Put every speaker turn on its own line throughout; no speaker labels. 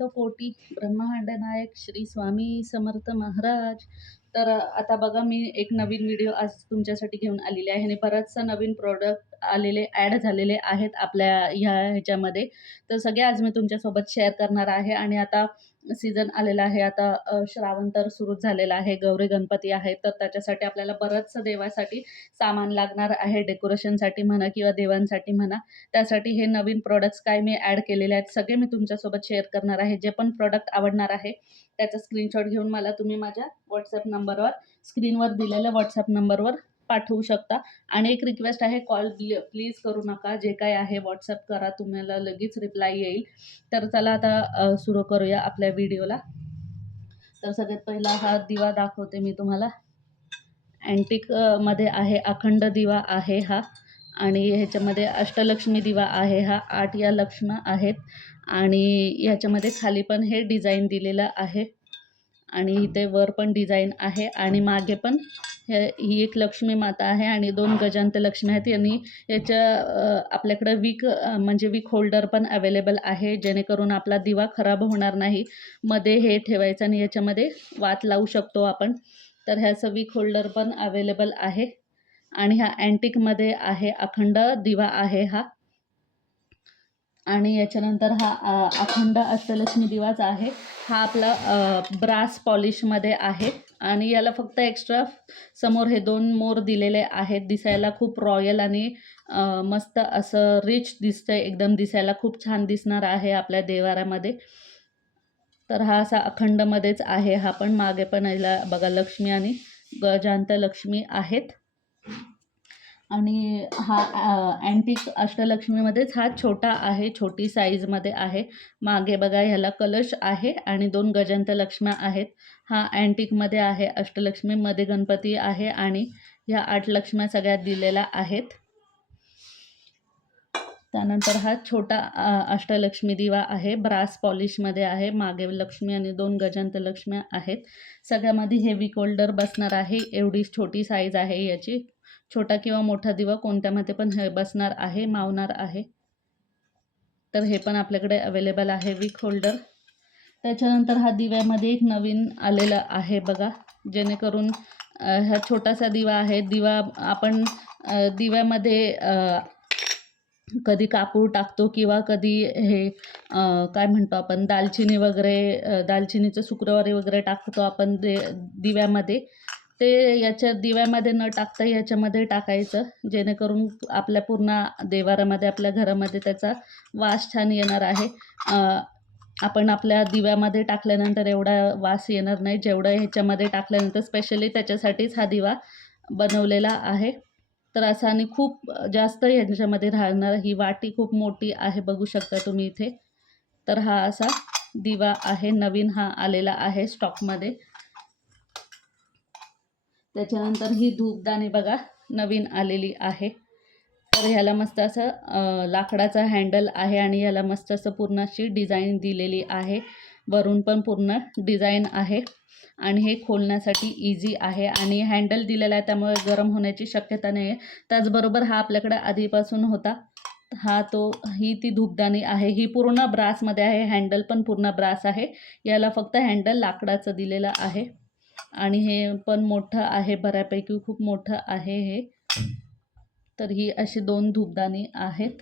अनंत ब्रह्मांडनायक नायक श्री स्वामी समर्थ महाराज. तर आता बघा मी एक नवीन व्हिडिओ आज तुमच्यासाठी घेऊन आलेली आहे आणि बराचसा नवीन प्रोडक्ट आलेले ॲड झालेले आहेत आपल्या ह्या ह्याच्यामध्ये. तर सगळे आज मी तुमच्यासोबत शेअर करणार आहे आणि आता सीझन आलेला आहे. आता श्रावण तर सुरूच झालेला आहे. गौरी गणपती आहे. तर त्याच्यासाठी आपल्याला बरंचसं देवासाठी सामान लागणार आहे. डेकोरेशनसाठी म्हणा किंवा देवांसाठी म्हणा. त्यासाठी हे नवीन प्रोडक्ट्स काय मी ॲड केलेले आहेत सगळे मी तुमच्यासोबत शेअर करणार आहे. जे पण प्रोडक्ट आवडणार आहे त्याचा स्क्रीनशॉट घेऊन मला तुम्ही माझ्या व्हॉट्सअप नंबरवर स्क्रीनवर दिलेल्या व्हॉट्सअप नंबरवर पाठवू शकता. आणि एक रिक्वेस्ट आहे कॉल प्लीज करू नका. जे काय आहे व्हॉट्सअप करा. तुम्हाला लगेच रिप्लाय येईल. तर चला आता सुरू करूया आपल्या व्हिडिओला तर सगळ्यात पहिला हा दिवा दाखवते मी तुम्हाला. अँटिकमध्ये आहे अखंड दिवा आहे हा. आणि ह्याच्यामध्ये अष्टलक्ष्मी दिवा आहे हा. आठ या लक्ष्म आहेत. आणि ह्याच्यामध्ये खाली पण हे डिझाईन दिलेलं आहे. आणि इथे वर पण डिझाईन आहे आणि मागे पण हे ही एक लक्ष्मी माता आहे आणि दोन गजांत लक्ष्मी आहेत. आणि याच्या आपल्याकडं वीक म्हणजे वीक होल्डर पण अवेलेबल आहे. जेणेकरून आपला दिवा खराब होणार नाही. मध्ये हे ठेवायचं आणि याच्यामध्ये वात लावू शकतो आपण. तर ह्याचं वीक होल्डर पण अवेलेबल आहे. आणि हा अँटिकमध्ये आहे अखंड दिवा आहे हा. आणि याच्यानंतर हा अखंड अष्टलक्ष्मी दिवाच आहे. हा आपला ब्रास पॉलिशमध्ये आहे. आणि याला फक्त एक्स्ट्रा समोर हे दोन मोर दिलेले आहेत. दिसायला खूप रॉयल आणि मस्त असं रिच दिसतंय. एकदम दिसायला खूप छान दिसणार आहे आपल्या देवारामध्ये तर हा असा अखंडमध्येच आहे. हा पण मागे पण याला बघा लक्ष्मी आणि गजांत लक्ष्मी आहेत. आणि हा अँटिक अष्टलक्ष्मीमध्येच हा छोटा आहे छोटी साईजमध्ये आहे. मागे बघा ह्याला कलश आहे आणि दोन गजंत लक्ष्म्या आहेत. हा अँटिकमध्ये आहे अष्टलक्ष्मीमध्ये गणपती आहे आणि ह्या आठ लक्ष्म्या सगळ्यात दिलेल्या आहेत. त्यानंतर हा छोटा अष्टलक्ष्मी दिवा आहे ब्रास पॉलिशमध्ये आहे. मागे लक्ष्मी आणि दोन गजंत लक्ष्म्या आहेत. सगळ्यामध्ये हेवी कोल्डर बसणार आहे एवढी छोटी साईज आहे याची. छोटा किंवा मोठा दिवा कोणत्यामध्ये पण हे बसणार आहे मावणार आहे. तर हे पण आपल्याकडे अवेलेबल आहे विक होल्डर त्याच्यानंतर हा दिव्यामध्ये एक नवीन आलेला आहे बघा जेणेकरून हा छोटासा दिवा आहे. दिवा आपण दिव्यामध्ये कधी कापूर टाकतो किंवा कधी हे काय म्हणतो आपण दालचिनी वगैरे दालचिनीचं शुक्रवारी वगैरे टाकतो आपण दे दिव्यामध्ये. ते याच्या दिव्यामध्ये न टाकता याच्यामध्ये टाकायचं जेणेकरून आपल्या पूर्ण देवारामध्ये आपल्या घरामध्ये त्याचा वास छान येणार आहे. आपण आपल्या दिव्यामध्ये टाकल्यानंतर एवढा वास येणार नाही. जेवढं ह्याच्यामध्ये टाकल्यानंतर स्पेशली त्याच्यासाठीच हा दिवा बनवलेला आहे. तर असं आणि खूप जास्त ह्याच्यामध्ये राहणार ही वाटी खूप मोठी आहे बघू शकता तुम्ही इथे. तर हा असा दिवा आहे नवीन हा आलेला आहे स्टॉकमध्ये त्याच्यानंतर ही धूपदाणी बघा नवीन आलेली आहे. तर ह्याला मस्त असं लाकडाचा लाकडाचं हँडल आहे आणि ह्याला मस्त असं पूर्ण अशी डिझाईन दिलेली आहे. वरून पण पूर्ण डिझाईन आहे आणि हे खोलण्यासाठी इझी आहे आणि हँडल दिलेला आहे त्यामुळे गरम होण्याची शक्यता नाही आहे त्याचबरोबर हा आपल्याकडे आधीपासून होता. हा तो ही ती धूपदाणी आहे. ही पूर्ण ब्रासमध्ये आहे. हँडल पण पूर्ण ब्रास आहे. याला फक्त हँडल लाकडाचं दिलेलं आहे. आणि हे पण मोठं आहे बऱ्यापैकी खूप मोठं आहे हे. तर ही अशी दोन धूपदाणी आहेत.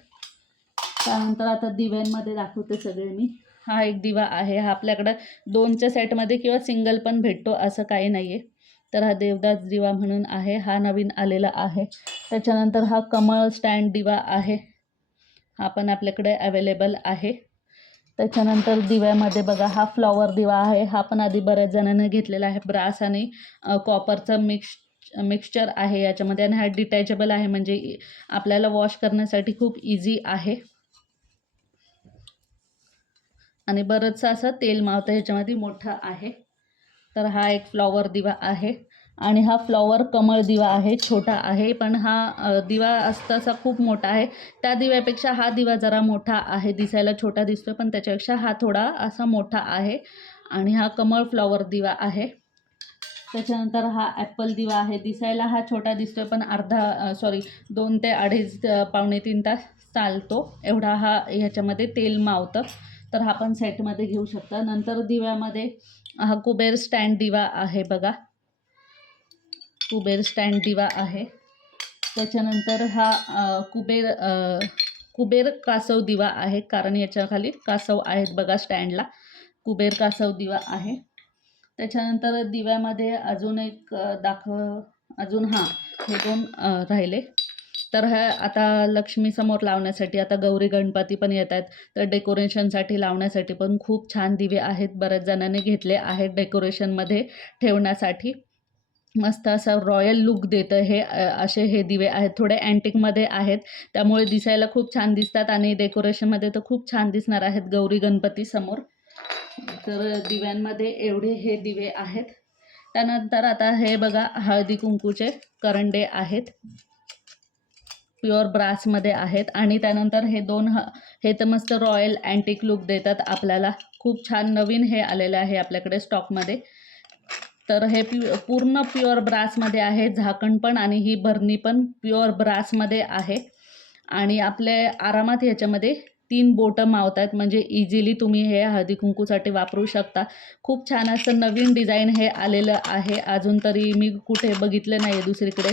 त्यानंतर आता दिव्यांमध्ये दाखवते सगळे मी. हा एक दिवा आहे. हा आपल्याकडं दोनच्या सेटमध्ये किंवा सिंगल पण भेटतो असं काही नाही आहे तर हा देवदास दिवा म्हणून आहे. हा नवीन आलेला आहे. त्याच्यानंतर हा कमळ स्टँड दिवा आहे. हा पण आपल्याकडे अवेलेबल आहे. त्याच्यानंतर दिव्यामध्ये बघा हा फ्लॉवर दिवा आहे. हा पण आधी बऱ्याच जणांनी घेतलेला आहे. ब्रास आणि कॉपरचं मिक्स मिक्सचर आहे याच्यामध्ये आणि हा डिटॅचेबल आहे. म्हणजे आपल्याला वॉश करण्यासाठी खूप इझी आहे. आणि बरंचसं असं तेल मावतं ह्याच्यामध्ये मोठं आहे. तर हा एक फ्लॉवर दिवा आहे. आणि हा फ्लॉवर कमळ दिवा आहे छोटा आहे पण हा दिवा असताचा खूप मोठा आहे. त्या दिव्यापेक्षा हा दिवा जरा मोठा आहे दिसायला छोटा दिसतो पण त्याच्यापेक्षा हा थोडा असा मोठा आहे. आणि हा कमळ फ्लॉवर दिवा आहे. त्याच्यानंतर हा ॲपल दिवा आहे दिसायला हा छोटा दिसतोय पण अर्धा सॉरी दोन ते अडीच पावणे तीन तास चालतो. एवढा हा ह्याच्यामध्ये तेल मावतं. तर हा पण सेटमध्ये घेऊ शकता. नंतर दिव्यामध्ये हा कुबेर स्टँड दिवा आहे बघा. कुबेर स्टँड दिवा आहे. त्याच्यानंतर हा कुबेर कुबेर कासव दिवा आहे. कारण याच्या खाली कासव आहेत बघा स्टँडला. कुबेर कासव दिवा आहे. त्याच्यानंतर दिव्यामध्ये अजून एक दाखव अजून हां हे दोन राहिले. तर ह्या आता लक्ष्मीसमोर लावण्यासाठी आता गौरी गणपती पण येत आहेत. तर डेकोरेशनसाठी लावण्यासाठी पण खूप छान दिवे आहेत. बऱ्याच जणांनी घेतले आहेत डेकोरेशनमध्ये ठेवण्यासाठी. मस्त असं रॉयल लुक देतं हे असे हे दिवे आहेत. थोडे अँटिकमध्ये आहेत. त्यामुळे दिसायला खूप छान दिसतात आणि डेकोरेशनमध्ये तर खूप छान दिसणार आहेत गौरी गणपती समोर. तर दिव्यांमध्ये एवढे हे दिवे आहेत. त्यानंतर आता हे बघा हळदी कुंकूचे करंडे आहेत. प्युअर ब्रासमध्ये आहेत. आणि त्यानंतर हे दोन ह हे तर मस्त रॉयल अँटिक लुक देतात आपल्याला. खूप छान नवीन हे आलेलं आहे आपल्याकडे स्टॉकमध्ये. तर हे प्यु पूर्ण प्युअर ब्रासमध्ये आहे झाकण पण आणि ही भरणी पण प्युअर ब्रासमध्ये आहे. आणि आपले आरामात ह्याच्यामध्ये तीन बोटं मावत आहेत म्हणजे इझिली तुम्ही हे हळदी कुंकूसाठी वापरू शकता. खूप छान असं नवीन डिझाईन हे आलेलं आहे. अजून तरी मी कुठे बघितलं नाही आहे दुसरीकडे.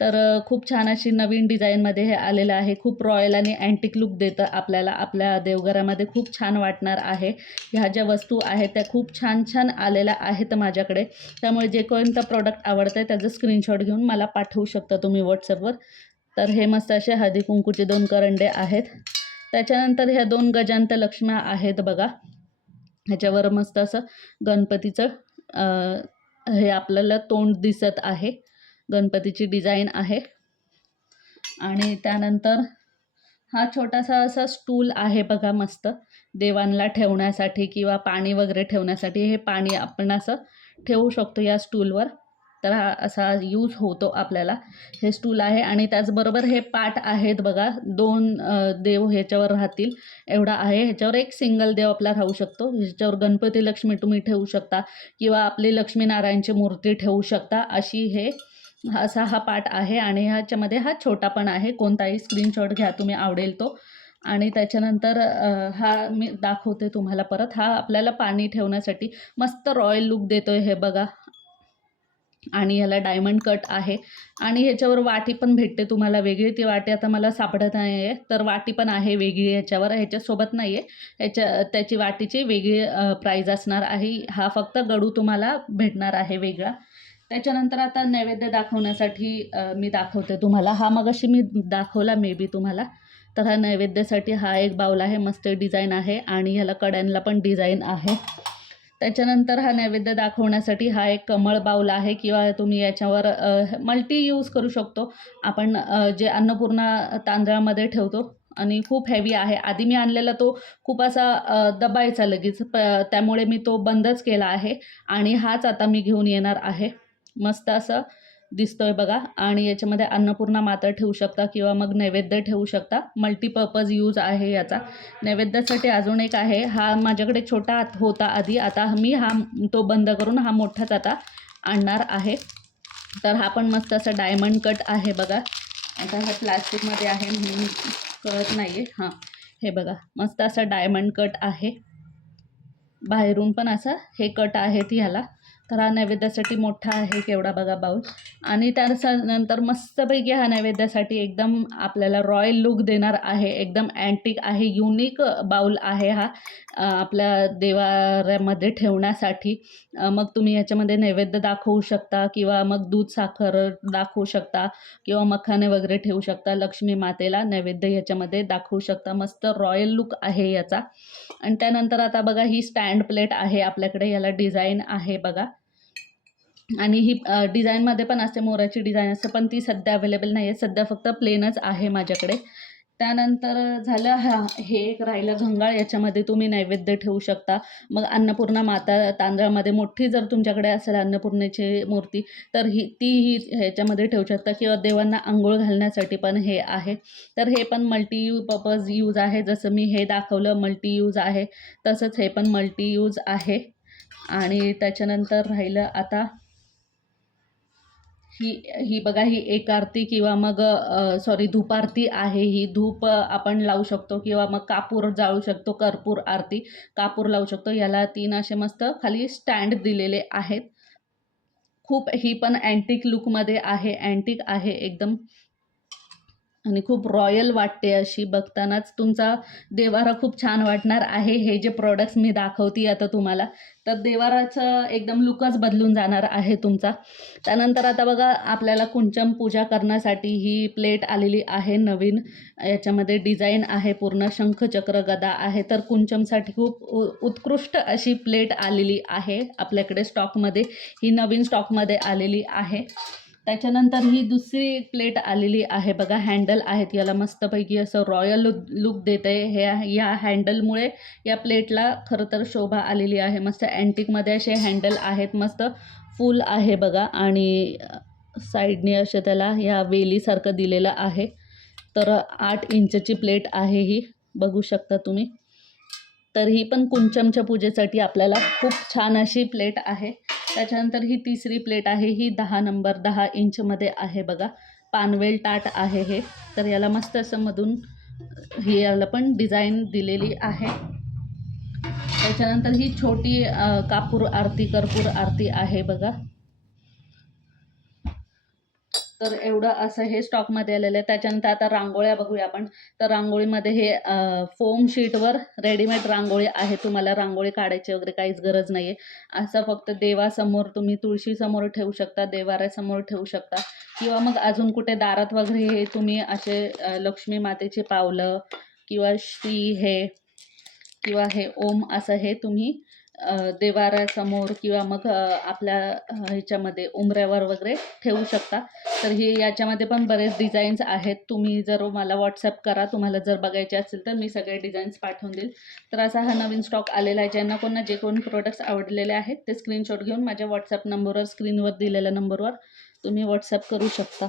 तर खूप छान अशी नवीन डिझाईनमध्ये हे आलेलं आहे. खूप रॉयल आणि अँटिक लुक देतं आपल्याला. आपल्या देवघरामध्ये खूप छान वाटणार आहे. ह्या ज्या वस्तू आहेत त्या खूप छान छान आलेल्या आहेत माझ्याकडे. त्यामुळे जे कोणतं प्रॉडक्ट आवडतं आहे त्याचं स्क्रीनशॉट घेऊन मला पाठवू शकता तुम्ही व्हॉट्सअपवर तर हे मस्त असे हळदी कुंकूचे दोन करंडे आहेत. त्याच्यानंतर ह्या दोन गजांत लक्ष्म्या आहेत बघा. ह्याच्यावर मस्त असं गणपतीचं हे आपल्याला तोंड दिसत आहे. गणपतीची डिझाईन आहे. आणि त्यानंतर हा छोटासा असा स्टूल आहे बघा मस्त. देवांना ठेवण्यासाठी किंवा पाणी वगैरे ठेवण्यासाठी हे पाणी आपण असं ठेवू शकतो या स्टूलवर. तर हा असा यूज होतो आपल्याला. हे स्टूल आहे आणि त्याचबरोबर हे पाट आहेत बघा. दोन देव ह्याच्यावर राहतील. एवढा आहे. ह्याच्यावर एक सिंगल देव आपला राहू शकतो. ह्याच्यावर गणपती लक्ष्मी तुम्ही ठेवू शकता किंवा आपली लक्ष्मीनारायणची मूर्ती ठेवू शकता. अशी हे असा हा पार्ट आहे आणि ह्याच्यामध्ये हा छोटा पण आहे. कोणताही स्क्रीनशॉट घ्या तुम्ही आवडेल तो. आणि त्याच्यानंतर हा मी दाखवते तुम्हाला परत. हा आपल्याला पाणी ठेवण्यासाठी मस्त रॉयल लुक देतो आहे हे बघा. आणि ह्याला डायमंड कट आहे. आणि ह्याच्यावर वाटी पण भेटते तुम्हाला. वेगळी ती वाटी आता मला सापडत नाही आहे तर वाटी पण आहे वेगळी ह्याच्यावर. ह्याच्यासोबत नाही आहे ह्याच्या त्याची वाटीची वेगळी प्राईज असणार आहे. हा फक्त गडू तुम्हाला भेटणार आहे वेगळा. त्याच्यानंतर आता नैवेद्य दाखवण्यासाठी मी दाखवते तुम्हाला. हा मगाशी मी दाखवला मे बी तुम्हाला. तर हा नैवेद्यासाठी हा एक बाऊल आहे मस्त डिझाईन आहे आणि ह्याला कड्यांना पण डिझाईन आहे. त्याच्यानंतर हा नैवेद्य दाखवण्यासाठी हा एक कमळ बाऊल आहे किंवा तुम्ही याच्यावर मल्टी यूज करू शकतो. आपण जे अन्नपूर्णा तांदळामध्ये ठेवतो आणि खूप हेवी आहे. आधी मी आणलेला तो खूप असा दबायचा लगेच. प त्यामुळे मी तो बंदच केला आहे आणि हाच आता मी घेऊन येणार आहे. मस्त असं दिसतोय बघा. आणि याच्यामध्ये अन्नपूर्णा माता ठेवू शकता किंवा मग नैवेद्य ठेवू शकता. मल्टीपर्पज यूज आहे याचा. नैवेद्यासाठी अजून एक आहे. हा माझ्याकडे छोटा आत- होता आधी. आता मी हा तो बंद करून हा मोठाच आता आणणार आहे. तर हा पण मस्त असा डायमंड कट आहे बघा. आता हा प्लास्टिकमध्ये आहे म्हणून कळत नाही आहे हां हे बघा. मस्त असा डायमंड कट आहे. बाहेरून पण असा हे कट आहेत ह्याला. तर हा नैवेद्यासाठी मोठा आहे केवढा बघा बाऊल आणि त्यानंतर मस्तपैकी हा नैवेद्यासाठी एकदम आपल्याला रॉयल लुक देणार आहे. एकदम अँटिक आहे युनिक बाऊल आहे हा आपल्या देवाऱ्यामध्ये ठेवण्यासाठी. मग तुम्ही ह्याच्यामध्ये नैवेद्य दाखवू शकता किंवा मग दूध साखर दाखवू शकता किंवा मखाने वगैरे ठेवू शकता. लक्ष्मी मातेला नैवेद्य ह्याच्यामध्ये दाखवू शकता. मस्त रॉयल लुक आहे याचा. आणि त्यानंतर आता बघा ही स्टँड प्लेट आहे आपल्याकडे. याला डिझाईन आहे बघा. आणि ही डिझाईनमध्ये पण असते मोराची डिझाईन असते पण ती सध्या अवेलेबल नाही आहे सध्या फक्त प्लेनच आहे माझ्याकडे. त्यानंतर झालं हा हे एक राहिलं घंगाळ. याच्यामध्ये तुम्ही नैवेद्य ठेवू शकता. मग अन्नपूर्णा माता तांदळामध्ये मोठी जर तुमच्याकडे असेल अन्नपूर्णेची मूर्ती तर ही ती ही ह्याच्यामध्ये ठेवू शकता. किंवा देवांना आंघोळ घालण्यासाठी पण हे आहे. तर हे पण मल्टी यू पर्पज यूज आहे. जसं मी हे दाखवलं मल्टी यूज आहे. तसंच हे पण मल्टी यूज आहे. आणि त्याच्यानंतर राहिलं आता ही ही बघा ही एक आरती किंवा मग सॉरी धूप आरती आहे. ही धूप आपण लावू शकतो किंवा मग कापूर जाळू शकतो कर्पूर आरती कापूर लावू शकतो. याला तीन असे मस्त खाली स्टँड दिलेले आहेत. खूप ही पण अँटिक लुकमध्ये आहे. अँटिक आहे एकदम. आणि खूप रॉयल वाटते अशी. बघतानाच तुमचा देवारा खूप छान वाटणार आहे. हे जे प्रॉडक्ट्स मी दाखवते आता तुम्हाला तर देवाराचं एकदम लुकच बदलून जाणार आहे तुमचा. त्यानंतर आता बघा आपल्याला कुंचम पूजा करण्यासाठी ही प्लेट आलेली आहे नवीन. याच्यामध्ये डिझाईन आहे पूर्ण शंखचक्र गदा आहे. तर कुंचमसाठी खूप उ उत्कृष्ट अशी प्लेट आलेली आहे आपल्याकडे स्टॉकमध्ये ही नवीन स्टॉकमध्ये आलेली आहे. त्याच्यानंतर ही दुसरी प्लेट आलेली आहे बघा हँडल आहेत. याला मस्तपैकी असं रॉयल लुक लुक देते. हे या हँडलमुळे या प्लेटला खरं तर शोभा आलेली आहे. मस्त अँटिकमध्ये असे हँडल आहेत. मस्त फुल आहे बघा. आणि साईडने असे त्याला या वेलीसारखं दिलेलं आहे. तर आठ इंचची प्लेट आहे ही. बघू शकता तुम्ही. तर ही पण कुंचमच्या पूजेसाठी आपल्याला खूप छान अशी प्लेट आहे. त्याच्यानंतर ही तिसरी प्लेट आहे ही दहा नंबर दहा इंचमध्ये आहे बघा. पानवेल ताट आहे हे. तर याला मस्त असं मधून ही याला पण डिझाईन दिलेली आहे. त्याच्यानंतर ही छोटी कापूर आरती कर्पूर आरती आहे बघा. तर एवढं असं हे स्टॉकमध्ये आलेलं आहे. त्याच्यानंतर आता रांगोळ्या बघूया आपण. तर रांगोळीमध्ये हे फोम शीटवर रेडीमेड रांगोळी आहे. तुम्हाला रांगोळी काढायची वगैरे काहीच गरज नाही आहे असं फक्त देवासमोर तुम्ही तुळशीसमोर ठेवू शकता देवाऱ्यासमोर ठेवू शकता. किंवा मग अजून कुठे दारात वगैरे हे तुम्ही असे लक्ष्मी मातेचे पावलं किंवा श्री हे किंवा हे ओम असं हे तुम्ही देवारासमोर किंवा मग आपल्या ह्याच्यामध्ये उंबऱ्यावर वगैरे ठेवू शकता. तर हे याच्यामध्ये पण बरेच डिझाईन्स आहेत. तुम्ही जर मला व्हॉट्सअप करा तुम्हाला जर बघायचे असेल तर मी सगळे डिझाईन्स पाठवून देईल. तर असा हा नवीन स्टॉक आलेला आहे. ज्यांना कोणा जे कोण प्रोडक्ट्स आवडलेले आहेत ते स्क्रीनशॉट घेऊन माझ्या व्हॉट्सअप नंबरवर स्क्रीनवर दिलेल्या नंबरवर तुम्ही व्हॉट्सअप करू शकता.